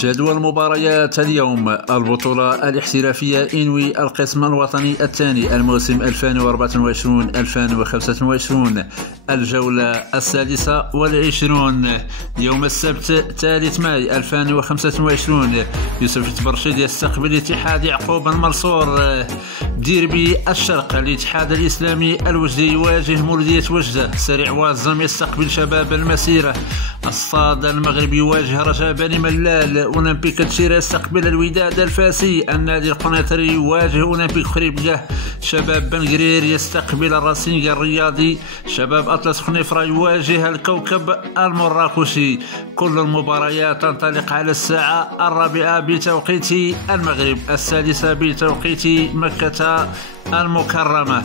جدول مباريات اليوم: البطولة الاحترافية إنوي القسم الوطني الثاني الموسم 2024-2025، الجولة السادسة والعشرون، يوم السبت 3 ماي 2025. يوسف التبرشيد يستقبل اتحاد يعقوب المنصور. ديربي الشرق، الاتحاد الإسلامي الوجدي يواجه مولودية وجدة. سريع وازم يستقبل شباب المسيرة. الصاد المغربي يواجه رجاء بني ملال. أولمبيك تشيرة يستقبل الوداد الفاسي. النادي القنيطري يواجه أولمبيك خريبكة. شباب بن قرير يستقبل الراسينغ الرياضي. شباب أطلس خنيفرة يواجه الكوكب المراكشي. كل المباريات تنطلق على الساعة 4 بتوقيت المغرب، 6 بتوقيت مكة المكرمة.